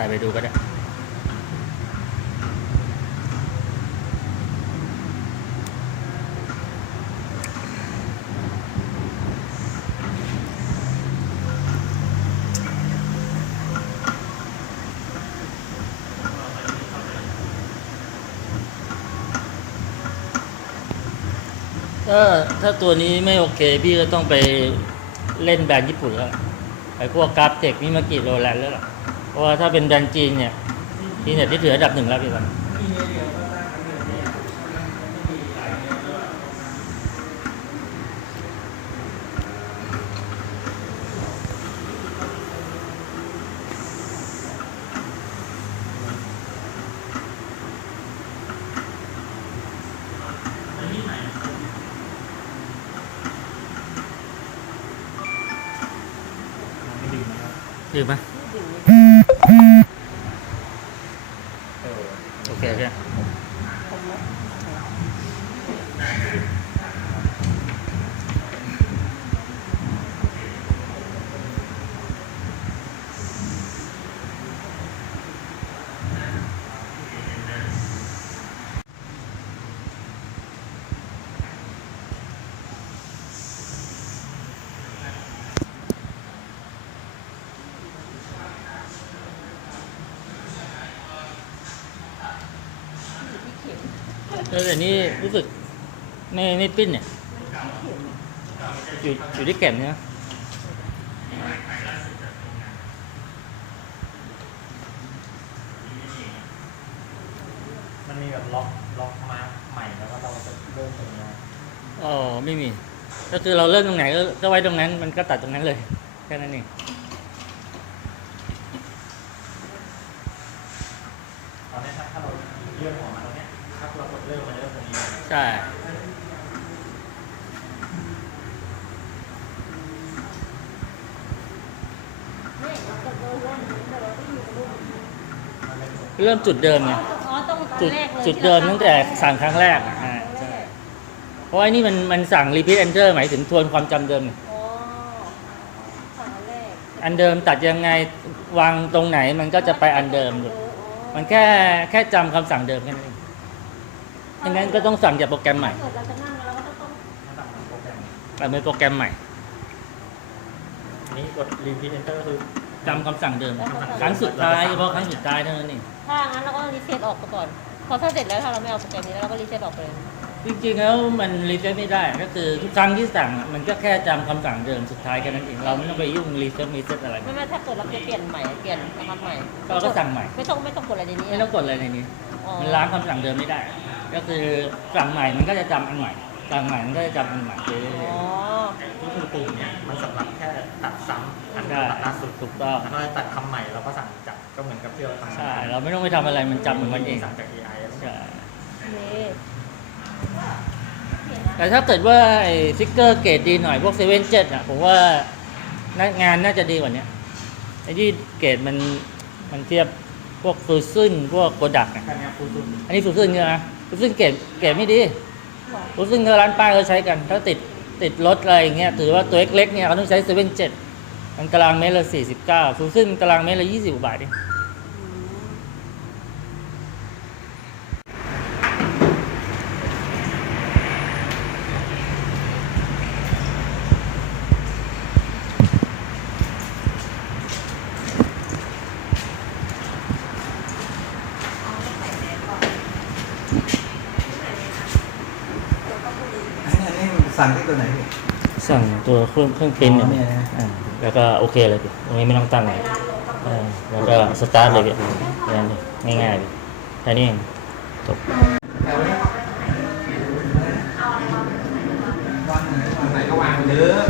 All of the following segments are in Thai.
ถ่ายไปดูก็ได้ถ้าถ้าตัวนี้ไม่โอเค พี่ก็ต้องไปเล่นแบรนด์ญี่ปุ่นแล้วไอ้พวกกราฟเทคมิมากิโรแลนด์แล้วล่ะ เพราะว่าถ้าเป็นแบรนด์จีนเนี่ยจีนเนี่ยที่ถืออันดับหนึ่งแล้วพี่วันดื่มไหมโอเคโอเค แล้วแต่นี้รู้สึกไม่ไม่ปิ้นเนี่ยอยู่อยู่ที่แก่นเนี่ยมันมีแบบล็อกล็อกมาใหม่แล้วก็เราจะเริ่มตรงนี้อ๋อไม่มี ก็คือเราเริ่มตรงไหนก็ก็ไว้ตรงนั้น มันก็ตัดตรงนั้นเลยแค่นั้นเอง ตอนนี้ถ้าถ้าเราเลื่อนหัวมาตรงเนี้ยถ้าเรากดเริ่มมันจะเริ่มตรงนี้ ใช่ เริ่มจุดเดิมไงอ๋อต้องตอนจุดแรกเลยจุดเดิมตั้งแต่สั่งครั้งแรกอะอ่าใช่เพราะว่าไอ้นี่มันมันสั่ง repeat enter หมายถึงทวนความจำเดิมอ๋อฝั่งแรกอันเดิมตัดยังไงวางตรงไหนมันก็จะไปอันเดิมลูกมันแค่แค่จำคำสั่งเดิมแค่นั้นเองดังนั้นก็ต้องสั่งจากโปรแกรมใหม่เกิดเราจะนั่งแล้วเราก็ต้องถ้าสั่งโปรแกรมแต่เป็นโปรแกรมใหม่ อันนี้กด repeat enter ก็คือจำคำสั่งเดิม ครั้งสุดท้ายเฉพาะครั้งสุดท้ายเท่านั้นเอง ถ้างั้นเราก็รีเซ็ตออกไปก่อน พอถ้าเสร็จแล้วถ้าเราไม่เอาโปรแกรมนี้แล้วเราก็รีเซ็ตออกไปเลยจริงๆแล้วมันรีเซ็ตไม่ได้ก็คือทุกครั้งที่สั่งอะมันก็แค่จำคำสั่งเดิมสุดท้ายแค่นั้นเองเราไม่ต้องไปยุ่งรีเซ็ตรีเซ็ตอะไรไม่ไม่ถ้าเกิดเราจะเปลี่ยนใหม่เปลี่ยนนะครับใหม่ก็เราก็สั่งใหม่ ไม่ต้องไม่ต้องกดอะไรในนี้ไม่ต้องกดอะไรในนี้ อ๋อมันล้างคำสั่งเดิมไม่ได้ ก็คือสั่งใหม่มันก็จะจำอันใหม่สั่งใหม่มันก็จะจำอันใหม่ไปเรื่อ๋อยอก็คือปุ่มเนี้ยมันสำหรับแค่ตัดซ้ำอันๆตัใช่ดล่าสุดถูกต้องแล้วก็ตัดคำใหม่เราก็สั่งจาก ก็เหมือนกับที่เราทำใช่เราไม่ต้องไปทำอะไรมันจำของมันเองสั่งจาก AI ใช่นี่แต่ถ้าเกิดว่าไอ้ฟิกเกอร์เกรดดีหน่อยพวกเซเว่นเจ็ดอะผมว่าน่างานน่าจะดีกว่าเนี้ยไอ้ที่เกรดมันมันเทียบพวกฟูซึนพวกโกดักอะแค่เนี้ยฟูซุนอันนี้ฟูซึนใช่ไหมฟูซึนเกรดเกรดไม่ดีฟูซึนก็ร้านป้ายเขาใช้กัน ถ้าติดติดรถอะไรอย่างเงี้ยถือว่าตัวเล็กๆเนี่ยเขาต้องใช้เซเว่นเจ็ดมันตารางเมตรละสี่สิบเก้าฟูซึนตารางเมตรละยี่สิบกว่าบาทเอง สั่งที่ตัวไหนพี่สั่งตัวเครื่องเครื่องปริ้นอ๋อเนี่ยเนี่ยนะอ่าแล้วก็โอเคเลยพี่ตรงนี้ไม่ต้องตั้งเลยเออแล้วก็สตาร์ทเลยพี่แค่นั้นเองง่ายๆพี่แค่นี้เองจบวางไหนวางไหนก็วางเยอะ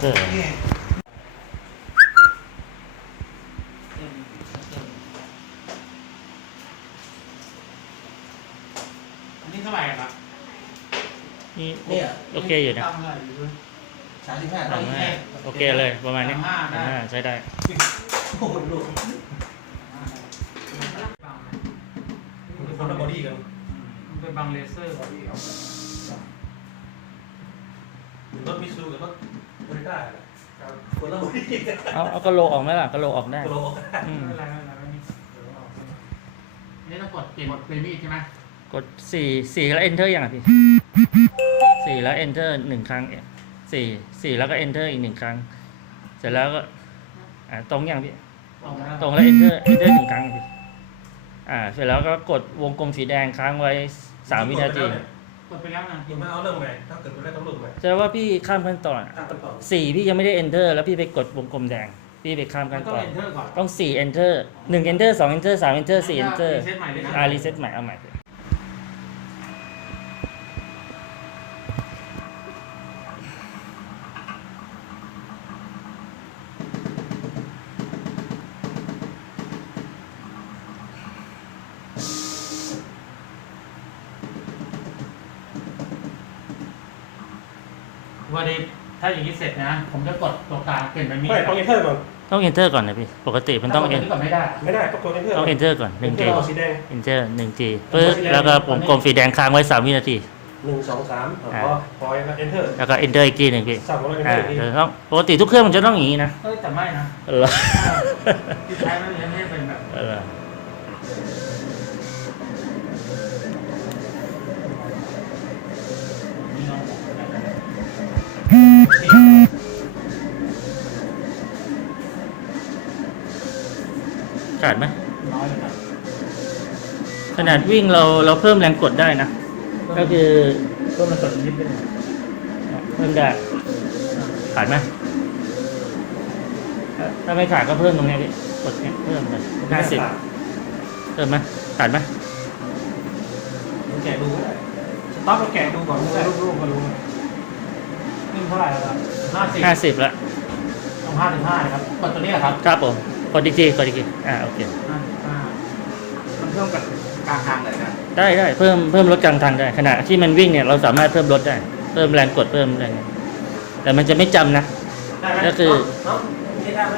เออนี่อันนี้เท่าไหร่ครับ นี่โอเคอยู่นะตั้งเท่าไหร่อยู่ด้วยสามสิบห้าสามห้าโอเคเลยประมาณนี้สามห้าได้ อ่าใช้ได้ โอ้โหลูกคนละบอดี้กันมันเป็นบางเลเซอร์ รถมิซูกับรถ โตโยต้าคนละบริษัทเอาเอากระโหลกออกไหมล่ะกระโหลกออกได้โกโลอืม ไม่เป็นไรไม่เป็นไรไม่มีเดี๋ยวเอาไปอันนี้ต้องกดเปลี่ยนกดเปลี่ยนมีดใช่ไหมกดสี่สี่แล้ว enter ยังอะพี่สี่แล้ว enter หนึ่งครั้งสี่สี่แล้วก็ enter อีกหนึ่งครั้ง เสร็จแล้วก็อ่าตรงยังพี่ ตรงแล้วตรงแล้ว enter enter หนึ่งครั้งพี่อ่า เสร็จแล้วก็กดวงกลมสีแดงค้างไว้สามวินาที กดไปแล้วนะคุณมาเอาเรื่องใหม่ถ้าเกิดคุณได้ต้องเรื่องใหม่แสดงว่าพี่ข้ามขั้นตอนอะตั้งกันต่อสี่พี่ยังไม่ได้ enter แล้วพี่ไปกดวงกลมแดง พี่ไปข้ามมัขั้นนต้องตอน เอนเตอร์ก่อนต้องสี่ enter หนึ่ง enter สอง enter สาม enter สี่ enter รีเซ็ตใหม่เลยนะ อ่ารีเซ็ตใหม่เอาใหม่ วันนี้ถ้าอย่างนี้เสร็จนะ ผมจะกดตัวกลางเปลี่ยนเป็นมีดไม่ต้องเอนเตอร์ก่อนต้อง enter ก่อนนะพี่ ปกติมันต้องถ้ากด enter ก่อนไม่ได้ไม่ได้ต้องกดเอนเตอร์ต้อง enter ก่อนหนึ่งเอทีนเตอร์สีแดง enter หนึ่งทีปึ๊บแล้วก็วงกลมสีแดงค้างไว้สามวินาที หนึ่งสองสามพอพอแล้วเอนเตอร์แล้วก็ enter อีกทีหนึ่งพี่สั่งแล้วเอนเตอ่าอร์อีกทีเดี๋ยวต้องปกติทุกเครื่องมันจะต้องอย่างนี้นะเอ้ยแต่ไม่นะเออ ที่ใช้ไม่ได้ไม่เป็นแบบ เออ ขาดไหมน้อยเลยครับขนาดวิ่งเราเราเพิ่มแรงกดได้นะ ก็คือต้นมันกดนิดนึงเพิ่มได้ขาดไหมถ้าไม่ขาดก็เพิ่มตรงนี้พี่กดเนี้ยเพิ่มเลยห้าสิบเพิ่มไหมขาดไหมแกะดูก็ได้สต๊อปเราแกะดูก่อนไม่ได้รูปๆก็รู้นี่เท่าไหร่แล้วครับห้าสิบห้าสิบละต้องห้าถึงห้านะครับกดตัวนี้เหรอครับ ครับผม กดอีกทีกดอีกทีอ่าโอเคห้าถึงห้ามันเพิ่มกับกลางทางเลยนะ ได้ได้เพิ่มเพิ่มลดกลางทางได้ขณะที่มันวิ่งเนี่ยเราสามารถเพิ่มลดได้ เพิ่มแรงกดเพิ่มแรงแต่มันจะไม่จำนะ ได้ไหมก็คือ เนาะนี่ได้ไหม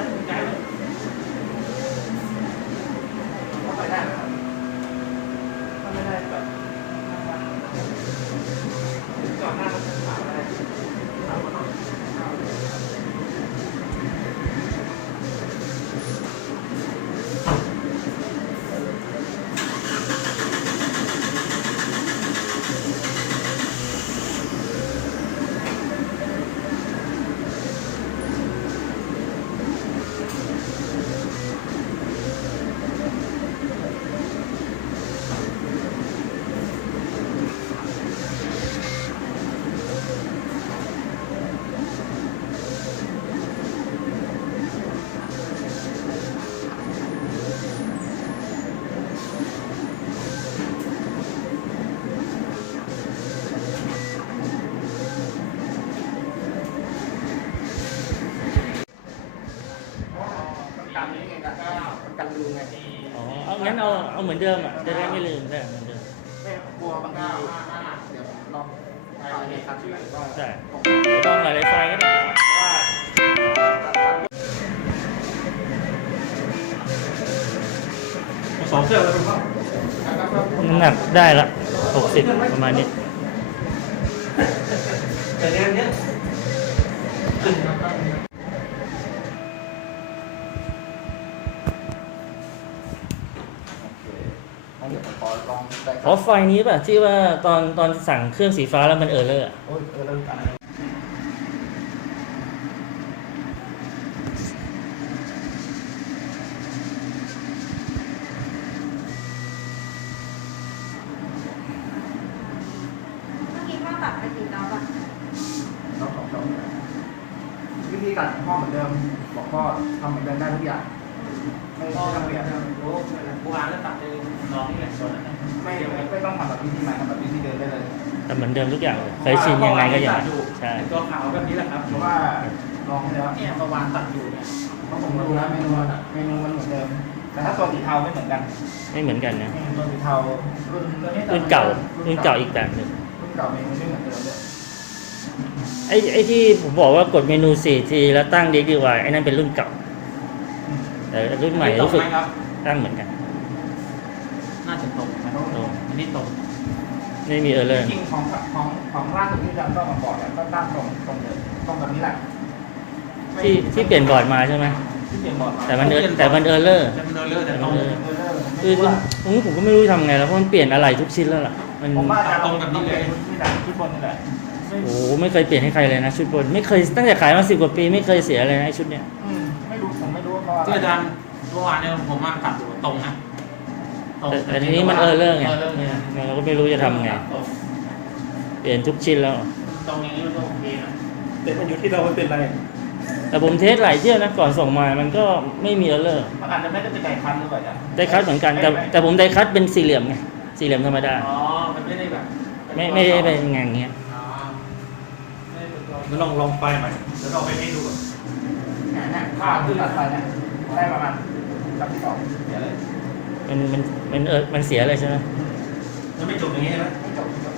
เอาเอาเหมือนเดิมอะจะได้ไม่ลืมได้เหมือนเดิมไม่กลัวบางทีเดี๋ยวลองเอาในครับที่ก็ใช่ต้องหลายๆไฟล์ก็ได้สองเครื่องแล้วคุณพ่อน้ำหนักได้ละหกสิบประมาณนี้แต่งานเนี้ย เดี๋ยวขอล องได้คอ๋รัอไฟล์นี้ป่ะที่ว่าตอนตอนสั่งเครื่องสีฟ้าแล้วมันเออเลอร์อะโอ้ยเออแล้วกันเมื่อกี้พ่อตัดไปกี่รอบอะ น้องของน้องวิธีการพ่อเหมือนเดิม บอกพ่อทำเหมือนเดิมได้ทุกอย่าง ไม่ พ่อ ไม่ต้องเปลี่ยน โอ้กูอ่านแล้วตัดเลยน้องนี่แหละส่วนนั้น ไม่ไม่ต้องทำแบบวิธีใหม่ทำแบบวิธีเดิมได้เลย แต่เหมื อนเดิมทุกอย่างเลยเคยชินยังไงก็อย่างนั้นใช่ตัวขาวแบบนี้แหละครับเพราะว่าลองให้แล้วเนี่ยประวานตัดอยู่เนี่ยเพราะผมดูแล้วเมนูมันเมนูมันเหมือนเดิมแต่ถ้าตัวสีเทาไม่เหมือนกัน ไม่เหมือนกันนะตัวสีเทารุ่นรุ่นเก่ารุ่นเก่าอีกแบบหนึ่งรุ่นเก่าเมนูไม่เหมือนเดิมเลยไอ้ไอ้ที่ผมบอกว่ากดเมนูสี่ทีแล้วตั้งเด็กดีกว่าไอ้นั่นเป็นรุ่นเก่าแต่รุ่นใหม่รู้สึกตงไหครับตั้งเหมือนกัน น่าจะตรงนะตรงอันนี้ตรง ไม่มีเออร์เลอร์จริงๆของของของร่างสุดที่จำต้องมาก่อนเนี่ยก็ตั้งตรงตรงเลยตรงแบบนี้แหละไม่ที่ที่เปลี่ยนบอร์ดมาใช่ไหมที่เปลี่ยนบอร์ดมาแต่มันเออแต่มันเออร์เลอร์จะเป็นเออร์เลอร์แต่ตรงเออเออผมคือไม่รู้ว่าตรงนี้ผมก็ไม่รู้ทำไงแล้วเพราะมันเปลี่ยนอะไรทุกชิ้นแล้วล่ะมันผมว่าจะลองต้องเปลี่ยนชุดนี่แหละชุดบนนี่แหละไม่โอ้โหไม่เคยเปลี่ยนให้ใครเลยนะชุดบนไม่เคยตั้งแต่ขายมาสิบกว่าปีไม่เคยเสียเลยนะไอ้ชุดเนี้ยอืมไม่รู้ผมไม่รู้ว่าเพราะอะไรที่อาจารย์เมื่อวานเนี่ยผมมาตัดอยู่ตรงนะตรง แต่แต่ทีนี้มันเออร์เลอร์ไงเออร์เลอร์เนี่ยเราก็ไม่รู้จะทำไงตรงเปลี่ยนทุกชิ้นแล้ว ตรงอย่างนี้มันก็โอเคนะแต่มันอยู่ที่เราไม่เป็นไร แต่ผมเทสหลายเที่ยวนะก่อนส่งมามันก็ไม่มีเออร์เลอร์มันอาจจะไม่ได้เป็นไก่คันหรือเปล่าจ๊ะได้คัดเหมือนกันแต่แต่ผมได้คัดเป็นสี่เหลี่ยมไงสี่เหลี่ยมธรรมดา อ๋อ มันไม่ได้แบบ ไม่ไม่ได้เป็นงานเงี้ยอ๋อไม่ได้เป็นตัวมันลองลองไฟใหม่เดี๋ยวเราไปให้ดูก่อนเนี่ยเนี่ยค่าขึ้นตัดไปเนี่ยได้ประมาณกับที่สองเสียเลย มันมันมันเออมันเสียเลยใช่ไหมมันไม่จบอย่างนี้ใช่ไหมไม่จบไม่จบ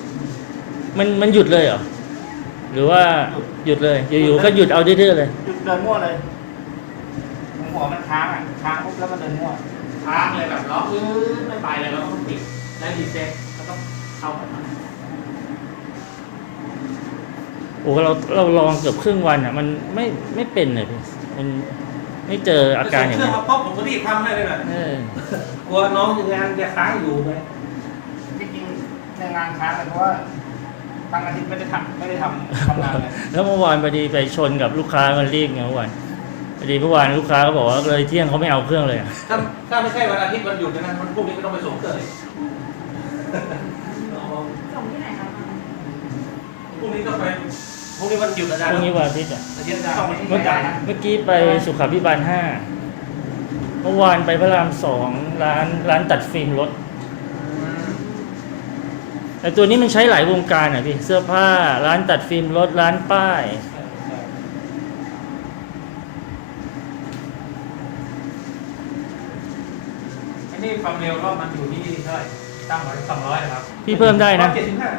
มันมันหยุดเลยเหรอหรือว่าหยุดเลยอยู่ๆก็หยุดเอาดื้อๆเลย หยุดเดินมั่วเลยผมหัวมันค้างอะค้างปุ๊บแล้วมันเดินมั่วค้างเลยแบบล็อกอื้อไม่ไปเลยเราต้องปิดแล้วรีเซ็ตก็ต้องเข้าไปใหม่โอ้เราเราลองเกือบครึ่งวันอะ มันไม่ไม่เป็นเลยพี่มัน ไม่เจออาการอย่างเครื่นี้องมาป๊อปผมก็รีบทำให้เลยนะเออกลัวน้องงานจะค้างอยู่ไหมจริงๆในงานค้างเลยเพราะว่าบางอาทิตย์ไม่ได้ทำไม่ได้ทำทำงานเลยแล้วเมื่อวานพอดีไปชนกับลูกค้ามันรีบไงเมื่อวานพอดีเมื่อวานลูกค้าก็บอกว่าเลยเที่ยงเขาไม่เอาเครื่องเลยอะถ้าถ้าไม่ใช่วันอาทิตย์วันหยุดนะมันพวกนี้ก็ต้องไปส่งเครื่องเลยส่งที่ไหนคะพรุ่งนี้ก็ไป พรุ่งนี้วันหยุดอาจารพย์รุ่งนี้วันอาทิตย์อะ อาทิตย์หน้าต้องไปที่เมื่อไหนนะเมื่อกี้ไปสุขาพิบาลห้า เมื่อวานไปพระรามสองร้านร้านตัดฟิล์มรถ แต่ตัวนี้มันใช้หลายวงการอะพี่ เสื้อผ้า ร้านตัดฟิล์มรถ ร้านป้าย อันนี้ความเร็วรอบมันอยู่ที่เท่าไหร่ตั้งไว้สองร้อยนะครับพี่เพิ่มได้นะ เจ็ดสิบห้า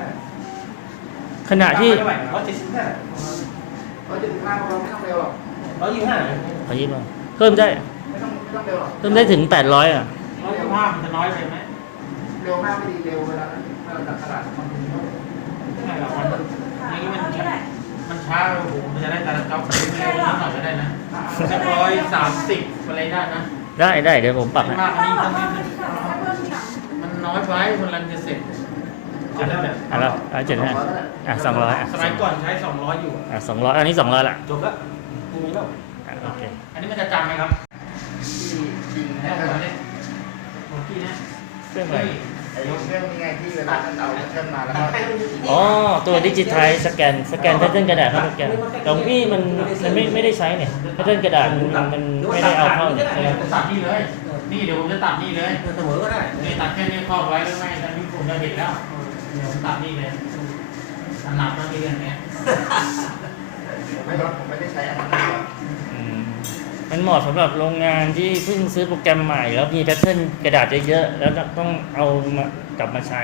ขณะที่ตั้งไว้เท่าไหร่นะร้อยเจ็ดสิบห้าร้อยเจ็ดสิบห้าเราไม่ต้องเร็วหรอกร้อยยี่สิบห้าขอยิบมาเพิ่มได้ไม่ต้องไม่ต้องเร็วหรอกเพิ่มได้ถึง800อะร้อยยี่สิบห้ามันจะน้อยไปไหมเร็วมากไม่ดีเร็วเวลาเวลาจับตลาดบางทีก็ไม่ใช่หรอกมันอย่างนี้มันนี่แหละมันช้าโอ้โหมันจะได้แต่ละจ็อบเร็วนิดหน่อยก็ได้นะสักร้อยสามสิบอะไรได้นะได้ได้เดี๋ยวผมปรับไม่ให้มากอันนี้ต้องนิดนึงถ้าเพิ่มทีหลังมันน้อยไปคนรันจะเสร็จ อะแล้วอะเจ็ดห้าอะสองร้อยอะสมัยก่อนใช้สองร้อยอยู่อะอะสองร้อยอันนี้สองร้อยละจบแล้วพรุ่งนี้แล้วอะโอเคอันนี้มันจะจำไหมครับที่จริงแค่นะหัวเนี่ยหัวกี้นะเครื่องอะไรไอ้ยกเครื่องนี้ไงที่เวลาท่านเอาเครื่องมาแล้วก็อ๋อตัวดิจิทัลสแกนสแกนแพทเทิร์นกระดาษเข้าสแกนแต่ของพี่มันมันไม่ไม่ได้ใช้เนี่ยแพทเทิร์นกระดาษมันมันมันไม่ได้เอาเข้าเนี่ยใช่ไหมจะตัดนี่เลย นี่เดี๋ยวผมจะตัดนี่เลยเสมอก็ได้นี่ตัดแค่นี้ครอบไว้หรือไม่ตอนนี้ผมจะเห็นแล้ว เดี๋ยวผมตัดนี่เลยถนัดมากที่เรื่องเนี้ยไม่รถผมไม่ได้ใช้อันนั้นเลยอืมมันเหมาะสำหรับโรงงานที่เพิ่งซื้อโปรแกรมใหม่ แล้วมีแพทเทิร์นกระดาษเยอะๆแล้วต้องเอามากลับมาใช้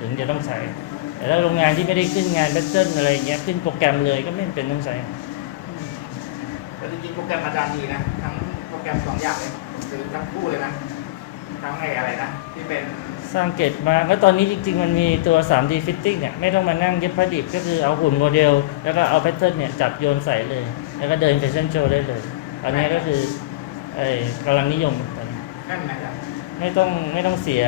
ถึงจะต้องใช้ แต่ถ้าโรงงานที่ไม่ได้ขึ้นงานแพทเทิร์นอะไรอย่างเงี้ยขึ้นโปรแกรมเลยก็ไม่จำเป็นต้องใช้ แต่จริงๆโปรแกรมอาจารย์ดีนะทั้งโปรแกรมสองอย่างเลยหรือทั้งคู่เลยนะ ทั้งไอ้อะไรนะที่เป็นสร้างเกตมาแล้วตอนนี้จริง ๆ มันมีตัว 3D fitting เนี่ยไม่ต้องมานั่งเย็บผ้าดิบก็คือเอาหุ่นโมเดล แล้วก็เอาแพทเทิร์นเนี่ยจับโยนใส่เลย แล้วก็เดินแฟชั่นโชว์ได้เลย อันนี้ก็คือไอ้กำลังนิยมตอนนี้นั่นนะจ๊ะไม่ต้องไม่ต้องเสีย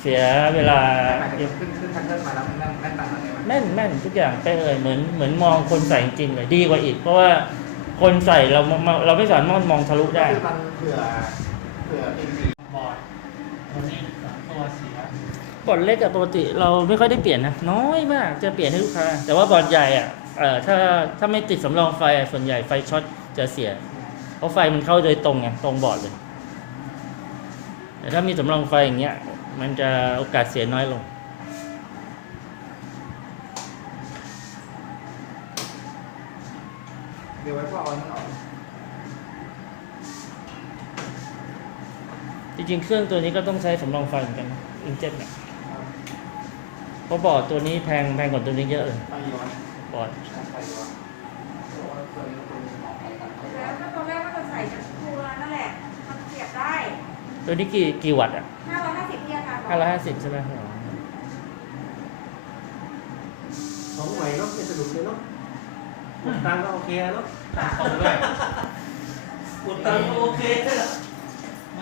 เสียเวลาหมายถึเย็งบขึ้นขึ้นทันเทิร์นมาแล้วมันนั่นนั่นต่างกันเลยมั้ยแม่นแม่นทุกอย่างไปเลยเหมือนเหมือนมองคนใส่จริงเลยดีกว่าอีก เพราะว่าคนใส่เราเราเราไม่สามารถมองทะลุก็ได้ คือมันเผื่อเผื่ออินดีบอร์ด บอร์ดเล็กอะปกติเราไม่ค่อยได้เปลี่ยนนะน้อยมากจะเปลี่ยนให้ลูกค้า แต่ว่าบอร์ดใหญ่อะเอ่อถ้าถ้าไม่ติดสำรองไฟอะส่วนใหญ่ไฟช็อตจะเสีย เพราะไฟมันเข้าโดยตรงไงตรงบอร์ดเลย แต่ถ้ามีสำรองไฟอย่างเงี้ยมันจะโอกาสเสียน้อยลงเดี๋ยวไว้พ่อเอาอันออก จริงๆ เครื่องตัวนี้ก็ต้องใช้สำรองไฟเหมือนกันอินเจ็ตเนี่ยเพราะบอร์ดตัวนี้แพงแพงกว่าตัวนี้เยอะเลยไปย้อนบอร์ดไปย้อนเพราะว่าตัวนี้เป็นของใครกันแล้วก็ตอนแรกก็จะใส่จากตัวนั่นแหละมันเสียบได้ตัวนี้กี่กี่วัตต์อะ550ที่อาจารย์บอกห้าร้อยห้าสิบใช่ไหมอ๋อสองใหม่เนาะไม่สนุกเลยเนาะอุดตังก็โอเคเนาะตรงด้วยอุดตังก็โอเคแ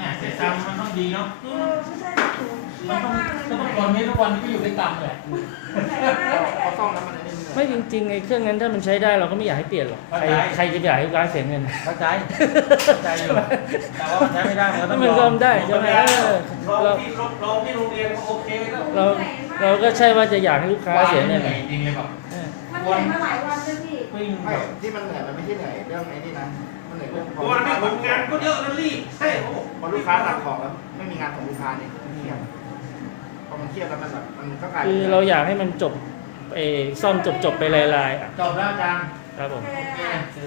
ม่เสียตังค์มันต้องดีเนาะเออไม่ใช่แบบถูเครีมัยนดต้องมากเลยก็ต้องวันนี้ทุกวันนี้ก็อยู่ด้วยตังค์เลยใส่ได้ใส่พอได้ซ่อมแล้วมันอันนี้เหนื่อยไม่จริงๆไอ้เครื่องนั้นถ้ามันใช้ได้เราก็ไม่อยากให้เปลี่ยนหรอก ใครใครจะอยากให้ลูกค้าเสียเงิน เข้าใจเข้าใจอยู่แต่ว่ามันใช้ไม่ได้มันก็ต้องมันซ่อมได้ใช่ไหมเออลองที่ลองที่โรงเรียนก็โอเคแล้วเราเราก็ใช่ว่าจะอยากให้ลูกค้าเสียเงินหนื่อยจริงเลยแบบเออมันเหนื่อยมาหลายวันเลยพี่วิ่งไม่ที่มันเหนื่อยมันไม่ใช่เหนื่อยเรื่องไอ้นี่นะ มันเหนื่อยเรื่องพเพอราะว่านี่ผลงานก็เยอะนะรีบใช่โอ้พ อลูกค้าสั่งของแล้วไม่มีงานของลูกค้านี่มันเครียดพอมันเครียดแล้วมันแบบมันก็กลายคือเราอยากให้มันจบเออซ่อมจบๆไปลายๆอะจบแล้วอาจารย์ครับผมแค่โอเค